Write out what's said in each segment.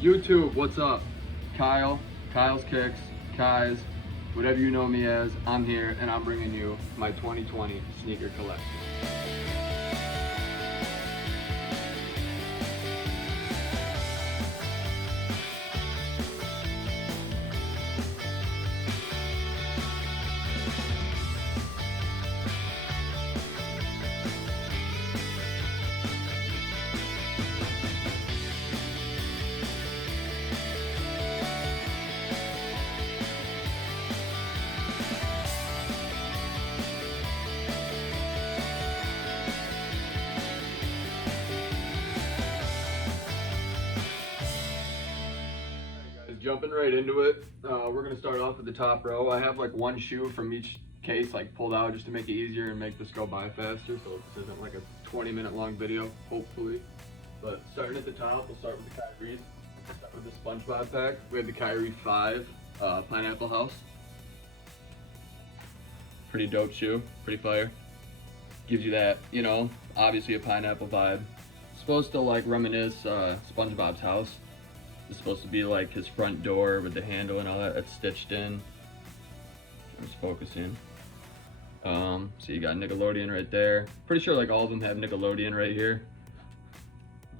YouTube, what's up? Kyle, Kyle's Kicks, Kai's, whatever you know me as, I'm here and I'm bringing you my 2020 sneaker collection. Jumping right into it, we're gonna start off with the top row. I have like one shoe from each case like pulled out just to make it easier and make this go by faster, so this isn't like a 20-minute long video, hopefully. But starting at the top, we'll start with the Kyrie's. Start with the SpongeBob pack. We have the Kyrie 5 Pineapple House. Pretty dope shoe, pretty fire. Gives you that, you know, obviously a pineapple vibe. Supposed to like reminisce SpongeBob's house. It's supposed to be like his front door with the handle and all that. It's stitched in. Just focusing. So you got Nickelodeon right there. Pretty sure like all of them have Nickelodeon right here.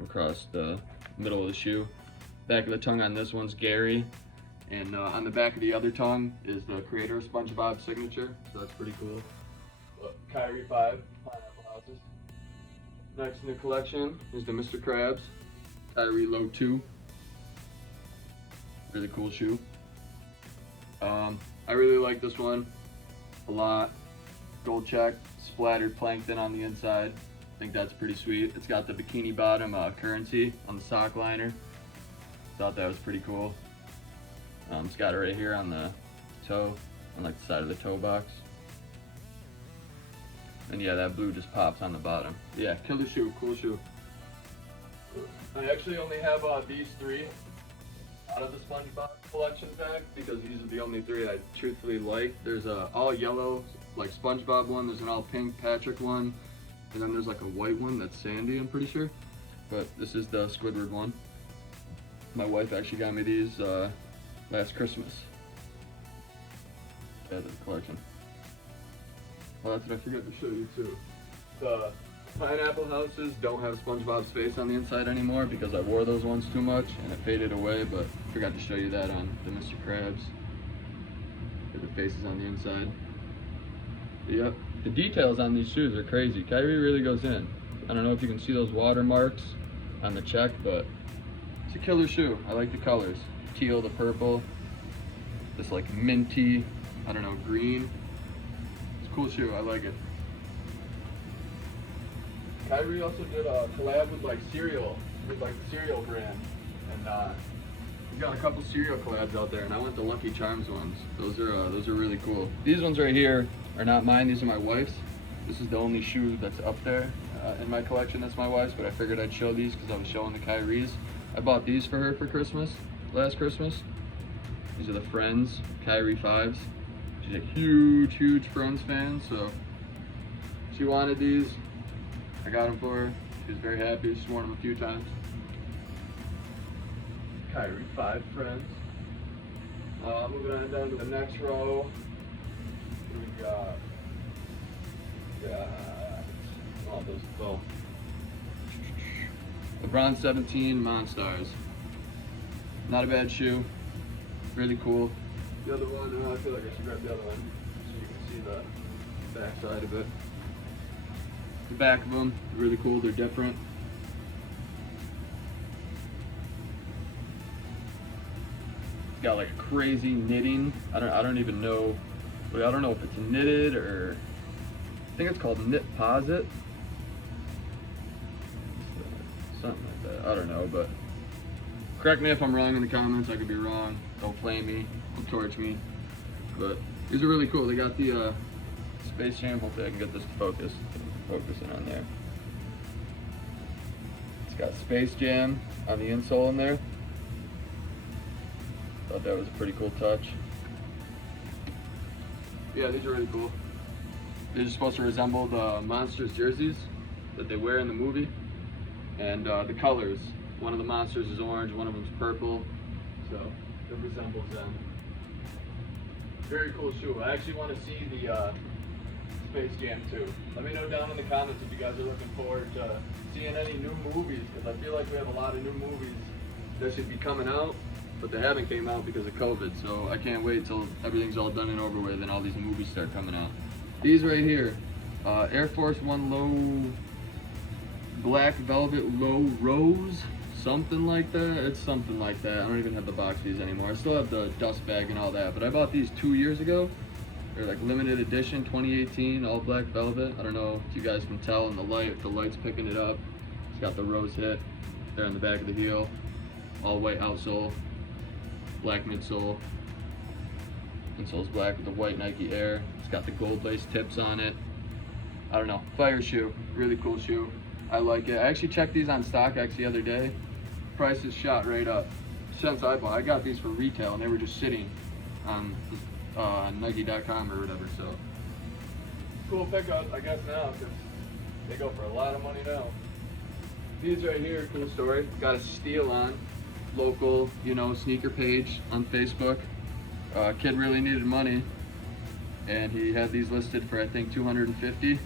Across the middle of the shoe. Back of the tongue on this one's Gary. And on the back of the other tongue is the creator of SpongeBob signature. So that's pretty cool. Kyrie 5 Pineapple Houses. Next in the collection is the Mr. Krabs Kyrie Low 2. Really cool shoe. I really like this one a lot. Gold check, splattered plankton on the inside. I think that's pretty sweet. It's got the bikini bottom currency on the sock liner. Thought that was pretty cool. It's got it right here on the toe, on like the side of the toe box. And yeah, that blue just pops on the bottom. Yeah, killer shoe, cool shoe. I actually only have these three out of the SpongeBob collection pack because these are the only three I truthfully like. There's a all yellow like SpongeBob one, there's an all pink Patrick one, and then there's like a white one that's Sandy, I'm pretty sure. But this is the Squidward one. My wife actually got me these last Christmas. Add to the collection. Oh, that's what I forgot to show you too. The Pineapple Houses don't have SpongeBob's face on the inside anymore because I wore those ones too much and it faded away, but I forgot to show you that on the Mr. Krabs. The faces on the inside. Yep, the details on these shoes are crazy. Kyrie really goes in. I don't know if you can see those watermarks on the check, but it's a killer shoe. I like the colors. Teal, the purple, this like minty, I don't know, green. It's a cool shoe, I like it. Kyrie also did a collab with like cereal, with like the cereal brand, and he's got a couple cereal collabs out there, and I want the Lucky Charms ones. Those are really cool. These ones right here are not mine; these are my wife's. This is the only shoe that's up there in my collection that's my wife's, but I figured I'd show these because I was showing the Kyrie's. I bought these for her for Christmas, last Christmas. These are the Friends Kyrie 5s. She's a huge Friends fan, so she wanted these. I got them for her. She was very happy. She's worn them a few times. Kyrie 5 Friends. Moving on down to the next row. We got LeBron 17 Monstars. Not a bad shoe. Really cool. The other one, I feel like I should grab the other one so you can see the back side of it. The back of them, really cool, they're different. It's got like crazy knitting. I don't even know, I don't know if it's knitted or, I think it's called Knit Posit. Something like that, I don't know, but correct me if I'm wrong in the comments, I could be wrong. Don't flame me, don't torch me. But these are really cool. They got the Space Jam, hopefully I can get this to focus. Focusing on there. It's got Space Jam on the insole in there. Thought that was a pretty cool touch. Yeah, these are really cool. They're supposed to resemble the Monsters jerseys that they wear in the movie. And the colors One of the monsters is orange, one of them's purple, so it resembles them. Very cool shoe. I actually want to see the Space Jam 2. Let me know down in the comments if you guys are looking forward to seeing any new movies, because I feel like we have a lot of new movies that should be coming out, but they haven't came out because of COVID, so I can't wait till everything's all done and over with and all these movies start coming out. These right here, Air Force One low, black velvet low rose, something like that. It's something like that. I don't even have the box of these anymore. I still have the dust bag and all that, but I bought these 2 years ago. They're like limited edition, 2018, all black velvet. I don't know if you guys can tell in the light, if the light's picking it up. It's got the rose hit there on the back of the heel. All white outsole, black midsole. Insole's black with the white Nike Air. It's got the gold lace tips on it. I don't know, fire shoe, really cool shoe. I like it. I actually checked these on StockX the other day. Prices shot right up since I bought. I got these for retail and they were just sitting on Nike.com or whatever. So cool pickup, I guess now, because they go for a lot of money now. These right here, cool story. Got a steal on local, sneaker page on Facebook. Kid really needed money, and he had these listed for I think $250.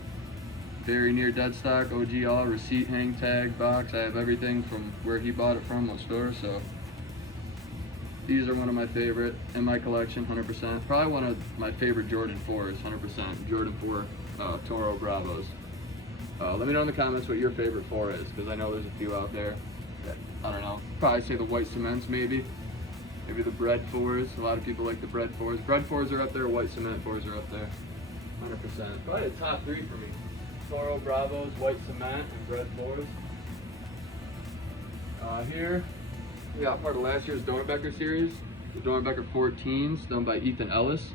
Very near dead stock, OG all, receipt, hang tag, box. I have everything from where he bought it from, what store. So these are one of my favorite in my collection, 100%. Probably one of my favorite Jordan 4s, 100%. Jordan 4 Toro Bravos. Let me know in the comments what your favorite 4 is, because I know there's a few out there that, I don't know, probably say the white cements maybe. Maybe the bread 4s. A lot of people like the bread 4s. Bread 4s are up there, white cement 4s are up there. 100%. Probably the top 3 for me. Toro Bravos, white cement, and bread 4s. Here, we got part of last year's Dornbecker series. The Dornbecker 14s, done by Ethan Ellis.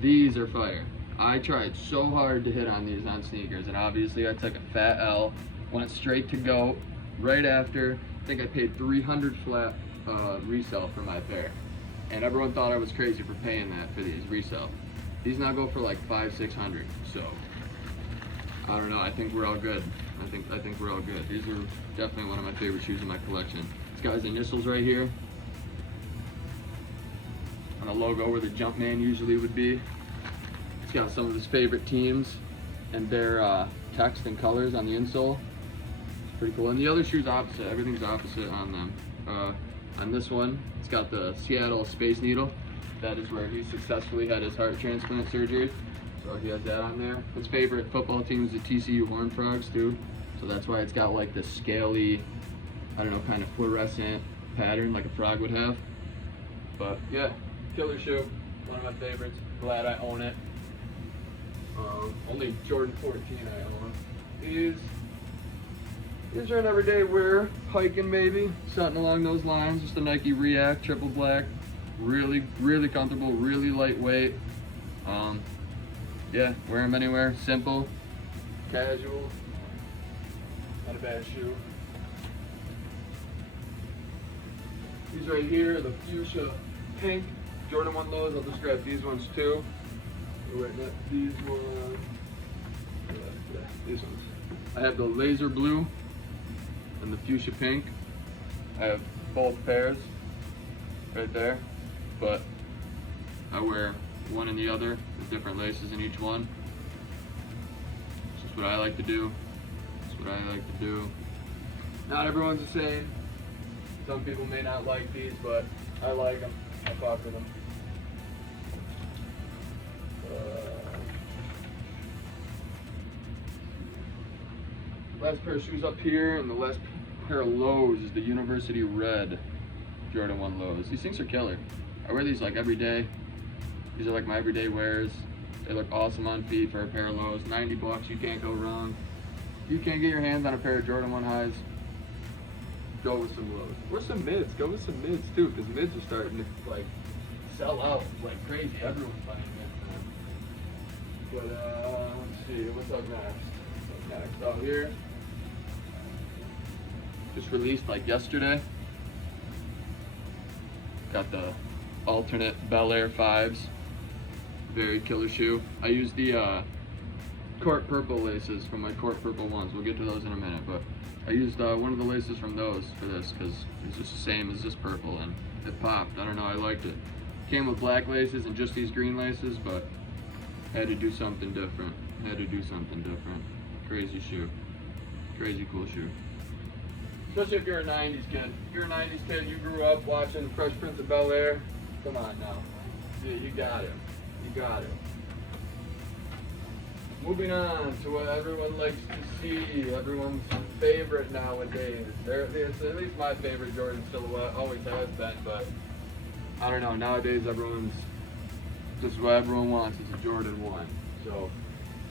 These are fire. I tried so hard to hit on these on sneakers, and obviously I took a fat L, went straight to GOAT. Right after, I think I paid 300 flat resale for my pair, and everyone thought I was crazy for paying that for these resale. These now go for like $500-600, so I don't know. I think we're all good. I think we're all good. These are definitely one of my favorite shoes in my collection. This guy's initials right here on a logo where the Jumpman usually would be. It's got some of his favorite teams and their text and colors on the insole. It's pretty cool. And the other shoe's opposite. Everything's opposite on them. On this one, it's got the Seattle Space Needle. That is where he successfully had his heart transplant surgery. So he has that on there. His favorite football team is the TCU Horned Frogs too. So that's why it's got like this scaly, I don't know, kind of fluorescent pattern like a frog would have. But yeah, killer shoe. One of my favorites. Glad I own it. Only Jordan 14 I own. These are an everyday wear, hiking maybe, something along those lines. Just a Nike React triple black. Really, really comfortable, really lightweight. Yeah, wear them anywhere. Simple, casual, not a bad shoe. These right here are the fuchsia pink Jordan 1 lows. I'll just grab these ones too. Right now, these ones. These ones. I have the laser blue and the fuchsia pink. I have both pairs right there, but I wear one and the other with different laces in each one. It's just what I like to do. It's what I like to do. Not everyone's the same. Some people may not like these, but I like them. I fuck with them. Last pair of shoes up here, and the last pair of lows is the University Red Jordan 1 lows. These things are killer. I wear these like every day. These are like my everyday wears. They look awesome on feet for a pair of lows. 90 bucks, you can't go wrong. If you can't get your hands on a pair of Jordan 1 highs, go with some lows. Or some mids. Go with some mids too, because mids are starting to like sell out like crazy. Everyone's buying mids now. But let's see, what's up next? Oh, here. Just released like yesterday. Got the alternate Bel Air 5s. Very killer shoe. I use the court purple laces from my court purple ones. We'll get to those in a minute, but I used one of the laces from those for this because it's just the same as this purple and it popped. I don't know, I liked it. Came with black laces and just these green laces, but had to do something different. Crazy shoe. Crazy cool shoe. Especially if you're a 90s kid. If you're a 90s kid, you grew up watching Fresh Prince of Bel-Air. Come on now. You got it. You got it. Moving on to what everyone likes to see, everyone's favorite nowadays. It's at least my favorite Jordan silhouette, always has been, but I don't know, nowadays everyone's, just what everyone wants is a Jordan 1. So,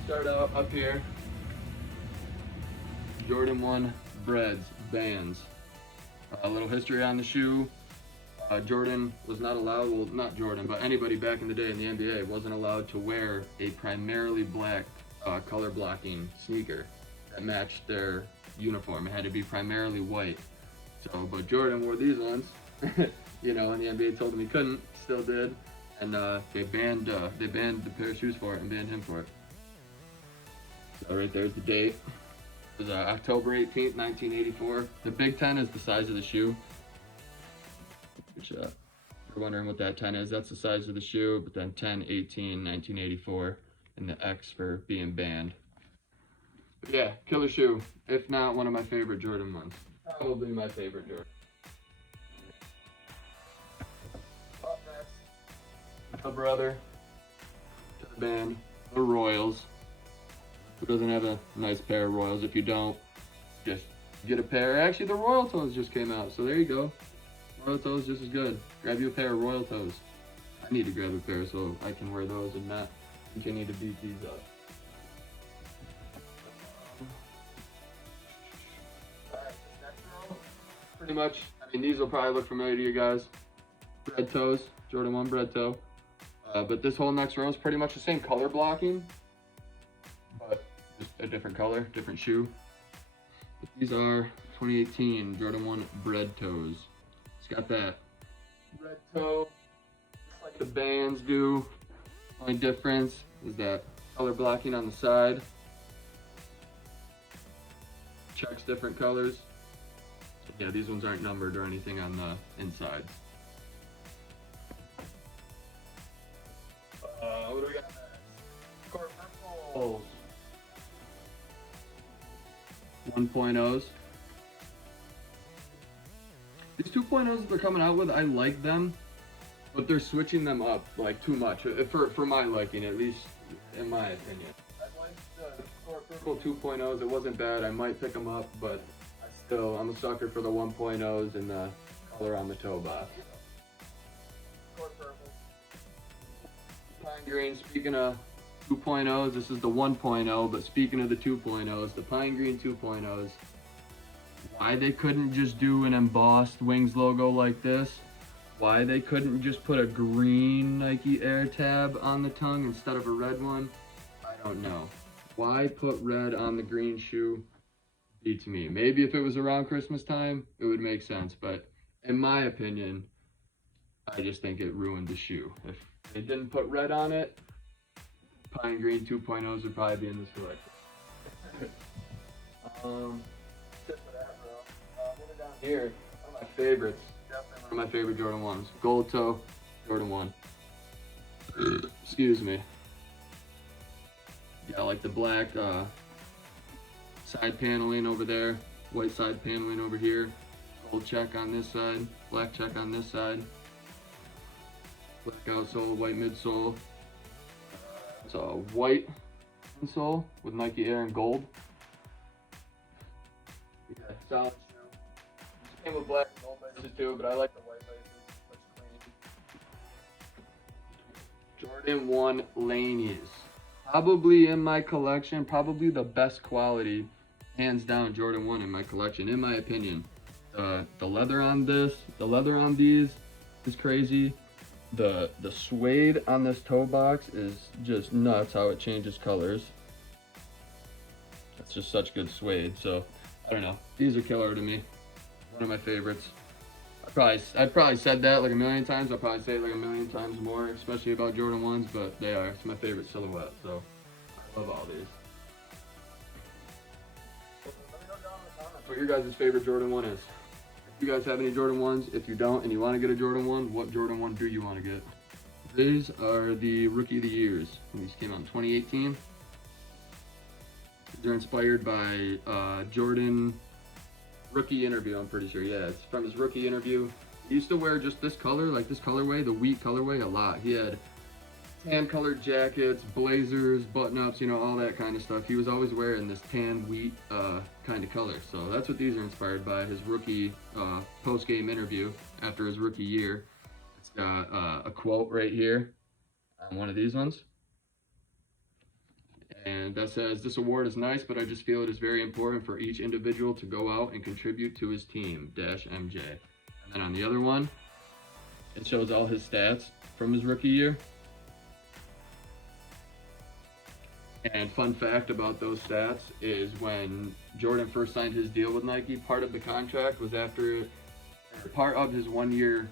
start out up here, Jordan 1 breads, bands. A little history on the shoe. Jordan was not allowed, well not Jordan, but anybody back in the day in the NBA wasn't allowed to wear a primarily black color blocking sneaker that matched their uniform. It had to be primarily white. So, but Jordan wore these ones, you know, and the NBA told him he couldn't, still did, and they banned the pair of shoes for it and banned him for it. So right there's the date. It was October 18th, 1984. The Big 10 is the size of the shoe. Which, if you're wondering what that 10 is, that's the size of the shoe, but then 10, 18, 1984, and the X for being banned. But yeah, killer shoe. If not one of my favorite Jordan ones. Probably my favorite Jordan. Up next, a brother to the band, the Royals. Who doesn't have a nice pair of Royals? If you don't, just get a pair. Actually, the Royal Toes just came out, so there you go. Royal Toes just as good. Grab you a pair of Royal Toes. I need to grab a pair so I can wear those and not continue to beat these up. Alright, next row. Pretty much, I mean, these will probably look familiar to you guys. Bread toes, Jordan 1 bread toe. But this whole next row is pretty much the same color blocking, but just a different color, different shoe. But these are 2018 Jordan 1 bread toes. It's got that red toe, just like the bands do. Only difference is that color blocking on the side. Checks different colors. So yeah, these ones aren't numbered or anything on the inside. What do we got next? Court purples. 1.0s. These 2.0s that they're coming out with, I like them, but they're switching them up like too much for my liking, at least in my opinion. I like the Court Purple 2.0s. It wasn't bad. I might pick them up, but I'm a sucker for the 1.0s and the color on the toe box. Court Purple. Pine Green. Speaking of 2.0s, this is the 1.0, but speaking of the 2.0s, the Pine Green 2.0s. Why they couldn't just do an embossed Wings logo like this? Why they couldn't just put a green Nike Air tab on the tongue instead of a red one? I don't know. Why put red on the green shoe? Beats me. Maybe if it was around Christmas time, it would make sense, but in my opinion, I just think it ruined the shoe. If they didn't put red on it, Pine Green 2.0s would probably be in this collection. Here, one of my favorites, definitely one of my favorite Jordan 1s. Gold toe, Jordan 1. Excuse me. Yeah, like the black side paneling over there, white side paneling over here, gold check on this side, black check on this side, black outsole, white midsole. It's a white insole with Nike Air and gold. Yeah, solid. Came with black and gold laces too, but I like the white laces. Looks clean. Jordan 1 Laneys. Probably in my collection, probably the best quality, hands down, Jordan 1 in my collection, in my opinion. The leather on this, the leather on these is crazy. The suede on this toe box is just nuts how it changes colors. It's just such good suede, so I don't know. These are killer to me. One of my favorites. I probably said that like a million times. I'll probably say it like a million times more, especially about Jordan 1s, but they are. It's my favorite silhouette, so I love all these. what your guys' favorite Jordan 1 is. If you guys have any Jordan 1s, if you don't and you want to get a Jordan 1, what Jordan 1 do you want to get? These are the Rookie of the Years. These came out in 2018. They're inspired by Jordan rookie interview, I'm pretty sure. Yeah, it's from his rookie interview. He used to wear just this color, like this colorway, the wheat colorway, a lot. He had tan colored jackets, blazers, button-ups, you know, all that kind of stuff. He was always wearing this tan wheat kind of color. So that's what these are inspired by, his rookie post-game interview after his rookie year. It's got a quote right here on one of these ones. And that says, "This award is nice, but I just feel it is very important for each individual to go out and contribute to his team, -MJ. And then on the other one, it shows all his stats from his rookie year. And fun fact about those stats is when Jordan first signed his deal with Nike, part of the contract was part of his 1 year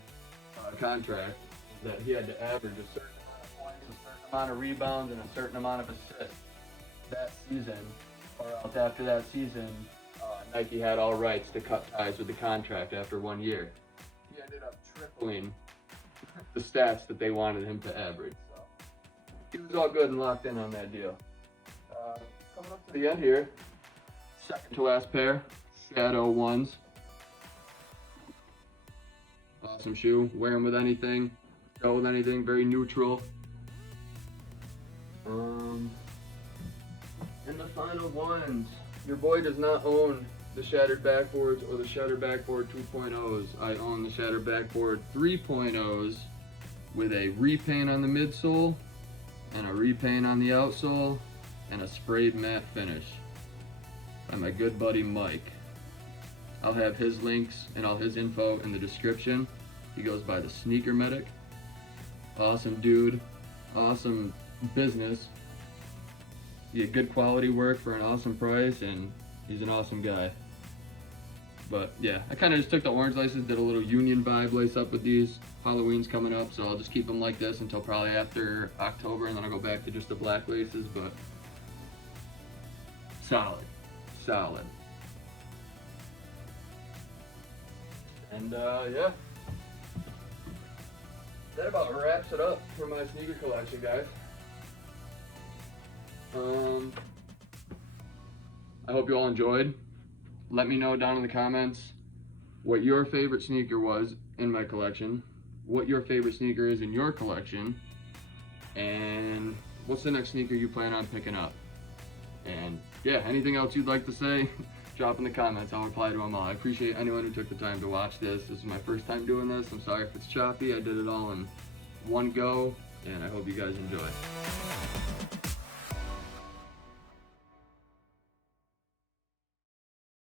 contract that he had to average a certain amount of points, a certain amount of rebounds, and a certain amount of assists that season, or else after that season, Nike had all rights to cut ties with the contract after 1 year. He ended up tripling the stats that they wanted him to average. So he was all good and locked in on that deal. Coming up to the end here, second to last pair, Shadow 1s. Awesome shoe, wear them with anything, go with anything, very neutral. And the final ones, your boy does not own the Shattered Backboards or the Shattered Backboard 2.0s. I own the Shattered Backboard 3.0s with a repaint on the midsole and a repaint on the outsole and a sprayed matte finish by my good buddy Mike. I'll have his links and all his info in the description. He goes by the Sneaker Medic. Awesome dude, awesome business. You get good quality work for an awesome price, and he's an awesome guy. But yeah, I kind of just took the orange laces, did a little Union vibe lace up with these. Halloween's coming up, so I'll just keep them like this until probably after October, and then I'll go back to just the black laces, but solid, solid. And yeah, that about wraps it up for my sneaker collection, guys. I hope you all enjoyed. Let me know down in the comments what your favorite sneaker was in my collection, what your favorite sneaker is in your collection, and what's the next sneaker you plan on picking up. And yeah, anything else you'd like to say, drop in the comments. I'll reply to them all. I appreciate anyone who took the time to watch this. This is my first time doing this. I'm sorry if it's choppy. I did it all in one go, and I hope you guys enjoy.